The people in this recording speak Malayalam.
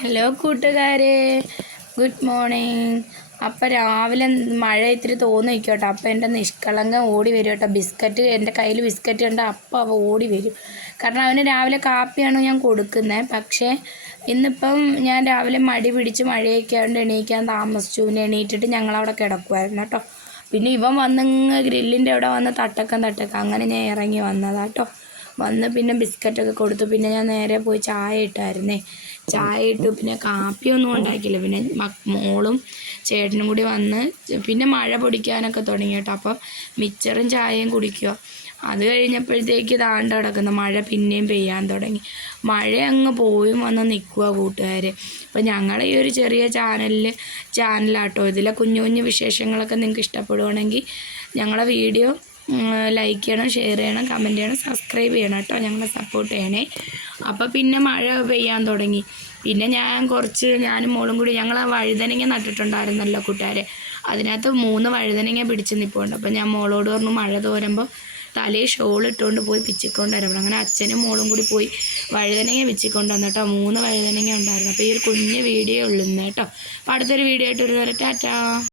ഹലോ കൂട്ടുകാരെ, ഗുഡ് മോർണിംഗ്. അപ്പം രാവിലെ മഴ ഇത്തിരി തോന്നി നിൽക്കട്ടോ. അപ്പം എൻ്റെ നിഷ്കളങ്കം ഓടി വരും കേട്ടോ. ബിസ്ക്കറ്റ് എൻ്റെ കയ്യിൽ ബിസ്ക്കറ്റ് ഉണ്ട്. അപ്പം അവ ഓടി വരും. കാരണം അവന് രാവിലെ കാപ്പിയാണ് ഞാൻ കൊടുക്കുന്നത്. പക്ഷേ ഇന്നിപ്പം ഞാൻ രാവിലെ മടി പിടിച്ച് മഴയൊക്കെ ആയതുകൊണ്ട് എണീക്കാൻ താമസിച്ചു. പിന്നെ എണീറ്റിട്ട് ഞങ്ങളവിടെ കിടക്കുമായിരുന്നു കേട്ടോ. പിന്നെ ഇവൻ വന്നിങ്ങ് ഗ്രില്ലിൻ്റെ അവിടെ വന്ന് തട്ടക്കം അങ്ങനെ ഞാൻ ഇറങ്ങി വന്നതാട്ടോ. വന്ന് പിന്നെ ബിസ്ക്കറ്റൊക്കെ കൊടുത്തു. പിന്നെ ഞാൻ നേരെ പോയി ചായ ഇട്ടായിരുന്നേ. ചായ ഇട്ടു. പിന്നെ കാപ്പിയൊന്നും ഉണ്ടാക്കിയില്ല. പിന്നെ മോളും ചേട്ടനും കൂടി വന്ന് പിന്നെ മഴ പൊടിക്കാനൊക്കെ തുടങ്ങി കേട്ടോ. അപ്പം മിച്ചറും ചായയും കുടിക്കുക. അത് കഴിഞ്ഞപ്പോഴത്തേക്ക് താണ്ട് കിടക്കുന്ന മഴ പിന്നെയും പെയ്യാൻ തുടങ്ങി. മഴ അങ്ങ് പോയും വന്ന് നിൽക്കുക കൂട്ടുകാർ. അപ്പം ഞങ്ങളുടെ ഈ ഒരു ചെറിയ ചാനലാട്ടോ. ഇതിലെ കുഞ്ഞു കുഞ്ഞു വിശേഷങ്ങളൊക്കെ നിങ്ങൾക്ക് ഇഷ്ടപ്പെടുവാണെങ്കിൽ ഞങ്ങളുടെ വീഡിയോ ലൈക്ക് ചെയ്യണം, ഷെയർ ചെയ്യണം, കമൻറ്റ് ചെയ്യണം, സബ്സ്ക്രൈബ് ചെയ്യണം കേട്ടോ. ഞങ്ങളെ സപ്പോർട്ട് ചെയ്യണേ. അപ്പോൾ പിന്നെ മഴ പെയ്യാൻ തുടങ്ങി. പിന്നെ ഞാനും മോളും കൂടി ഞങ്ങൾ ആ വഴുതനങ്ങ നട്ടിട്ടുണ്ടായിരുന്നല്ലോ കൂട്ടുകാരെ. അതിനകത്ത് 3 വഴുതനങ്ങ പിടിച്ച് നിൽപ്പുണ്ട്. അപ്പോൾ ഞാൻ മോളോട് പറഞ്ഞു മഴ തോരുമ്പോൾ തലയിൽ ഷോൾ ഇട്ടുകൊണ്ട് പോയി പിച്ചിക്കൊണ്ട് വരണം. അങ്ങനെ അച്ഛനും മോളും കൂടി പോയി വഴുതനങ്ങ പിച്ചിക്കൊണ്ട് വന്നു കേട്ടോ. 3 വഴുതനങ്ങ ഉണ്ടായിരുന്നു. അപ്പോൾ ഈ ഒരു കുഞ്ഞ് വീഡിയോ ഉള്ളൂ കേട്ടോ. അപ്പോൾ അടുത്തൊരു വീഡിയോ ആയിട്ട് ഒരു ടാറ്റാ.